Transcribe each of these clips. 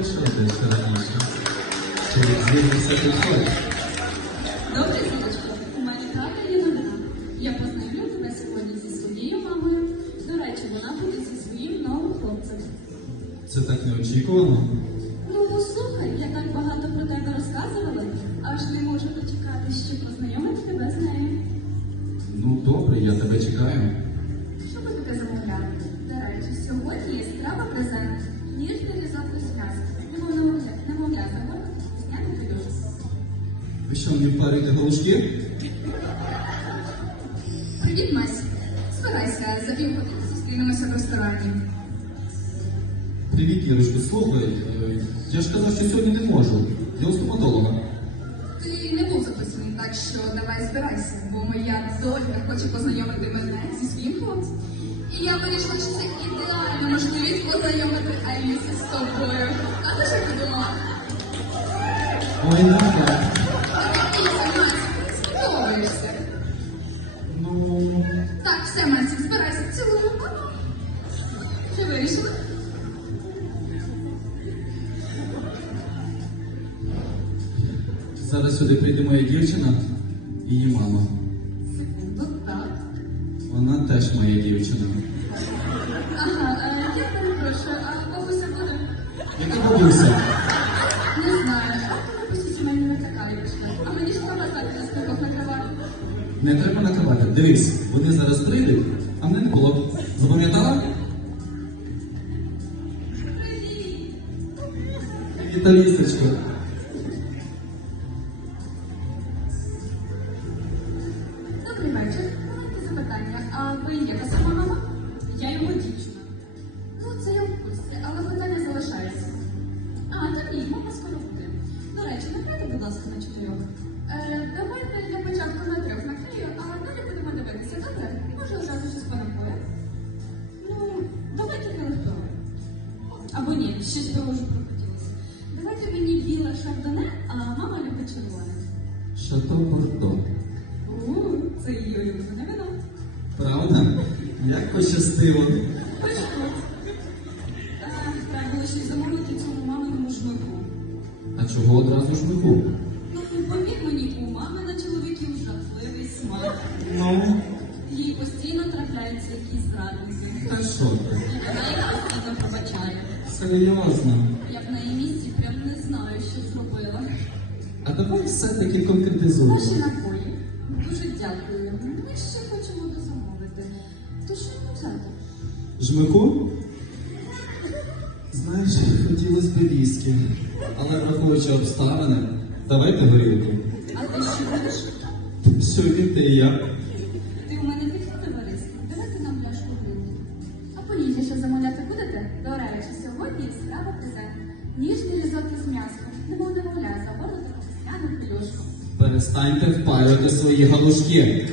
з'явилася раніше. Через звірніся приходить. Добре, Зіночко, у мене правда є новина. Я познайомлю тебе сьогодні зі своєю мамою. До речі, вона буде зі своїм новим хлопцем. Це так неочікувано. Ну, послухай, я так багато про тебе розказувала, аж не можу дочекати, щоб познайомити тебе з нею. Ну добре, я тебе чекаю. Що, не парите галушки? Привіт, Мась. Збирайся, за півгодини зустрінемося в ресторані. Привіт, Ірочко, слухай. е, Я ж казав, що сьогодні не можу. Я у стоматолога. Ти не був записаний, так що давай збирайся, бо моя донька хоче познайомити мене зі своїм хлопцем. І я вирішила, що це ідеальна можливість познайомити Алісу з тобою. А ти що подумала? Ой, так. Що зараз сюди прийде моя дівчина і її мама. Секунду, так. Вона теж моя дівчина. Ага, е, я перепрошую, а бабуся буде? Яка бабуся? Не знаю, а ти бабусі сімейні не така, як А мені ж треба так на столах накривати. Не треба накривати. Дивись, вони зараз прийдуть, а мене не було. Запам'ятала? Віталісочка. Добрий вечір. Маленьке запитання. А ви є сама мама? Я його дівчина. Ну, це я але питання залишається. А, та ні, скоро буде. До речі, накрийте, будь ласка, на чотирьох. Е, давайте для початку на трьох накрию, а далі будемо дивитися. Добре? Може, одразу щось понапоє. Ну, давайте електрони. Або ні, щось того Як пощастило. Треба було ще й замовити цьому маминому жмику. А чого одразу ж виху? Ну, повір мені, у мами на чоловіків жахливий смак. Ну, Їй постійно трапляються якісь зрадники. та що ти? І вона їх постійно пробачає. Серйозно. Я б на її місці прям не знаю, що зробила. А давай все-таки конкретизуємо. Ваші напої. Дуже дякую. Ми ще хочемо. То що нам? Жмику? Знаєш, хотілося б віскі, але враховуючи обставини, давайте горілку. А ти що будеш? Сьогодні ти і я. Ти у мене такий товариство. Давайте нам пляшку горілки. А поїдьте, що замовляти будете? До речі, сьогодні справа презент. Ніжний різотто з м'ясом. Немов немовля, загорнути весняну пельошку. Перестаньте впалювати свої галушки.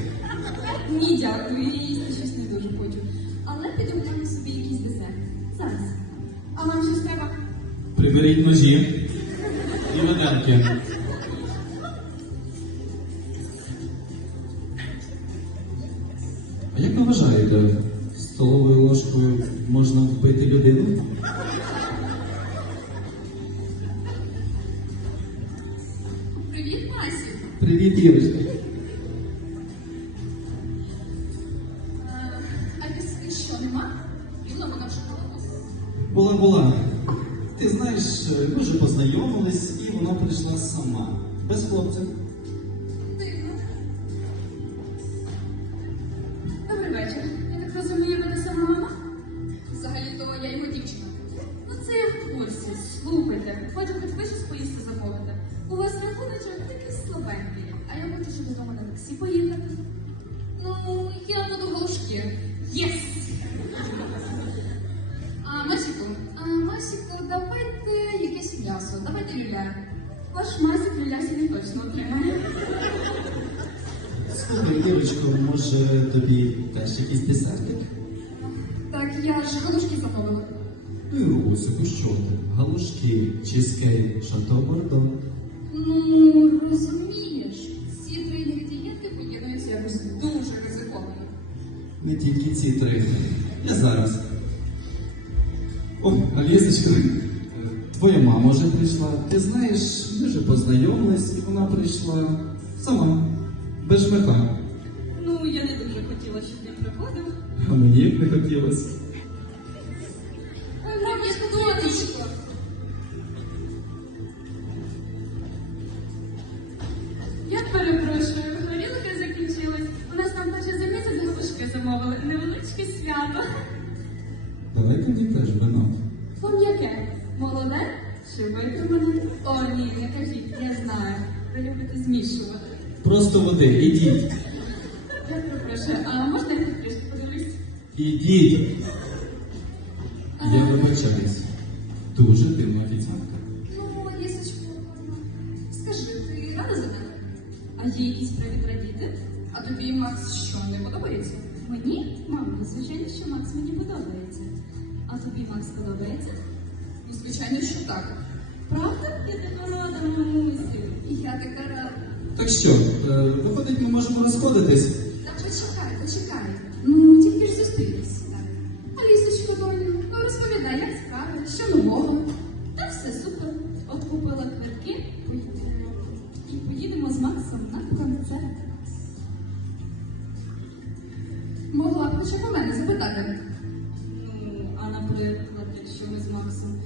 Ні, дякую, і. А як ви вважаєте, столовою ложкою можна вбити людину? Привіт, Масі. Привіт, Ірочка. Ми вже познайомились, і вона прийшла сама. Без хлопця. Добрий вечір. Я так розумію, ви не сама мама? Взагалі-то я його дівчина. Ну це я в курсі. Слухайте, потім хоч ви щось поїсти замовите. У вас рахуночок такий слабенький, а я хочу, щоб додому на таксі поїхати. Може тобі теж якийсь десертик? Так, я ж галушки замовила. Ну, Ірусику, що ти? Галушки, чизкейк, шато бордо. Ну, розумієш, ці три інгредієнти поєднуються якось дуже ризиковано. Не тільки ці три. Я зараз. О, Алісочка, е, Твоя мама вже прийшла. Ти знаєш, ми вже познайомились, і вона прийшла сама, без жмиха. А мені б не хотілося. Ой, мам, я сонечко. Я перепрошую, горілка закінчилась. У нас там наче за місяць галушки замовили. Невеличке свято. Давай тоді теж вино. Вам яке? Молоде чи витримане? О, ні, не кажіть, я знаю. Ви любите змішувати. Просто води, ідіть. Я перепрошую, а можна Ідіть. Я вибачаюсь. Дуже дивна офіціантка. Ну, Лісочко, скажи, ти рада за мене? А якісь привід радіти? А тобі Макс що, не подобається? Мені? Мамо, звичайно, що Макс мені подобається. А тобі Макс подобається? Ну, звичайно, що так. Правда? Я така рада, мамусю. І я така рада. Так що, е, виходить, ми можемо розходитись. Та почекай. Тільки ж зустрілись. Доню, ну розповідай, як справи, що нового? Та все супер. От купила квитки і поїдемо з Максом на концерт. Могла б хоча у мене запитати. Ну, а наприклад, якщо ми з Максом,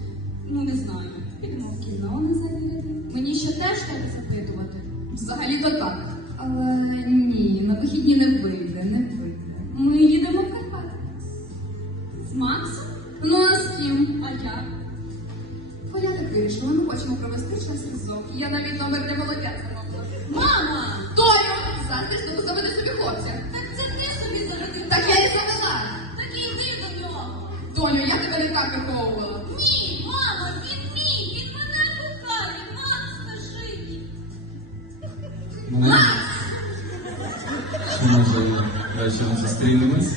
ну не знаю, підемо в кіно на задній. Мені ще теж треба запитувати. Взагалі-то так. Але Мене... Може, краще не зустрінемось?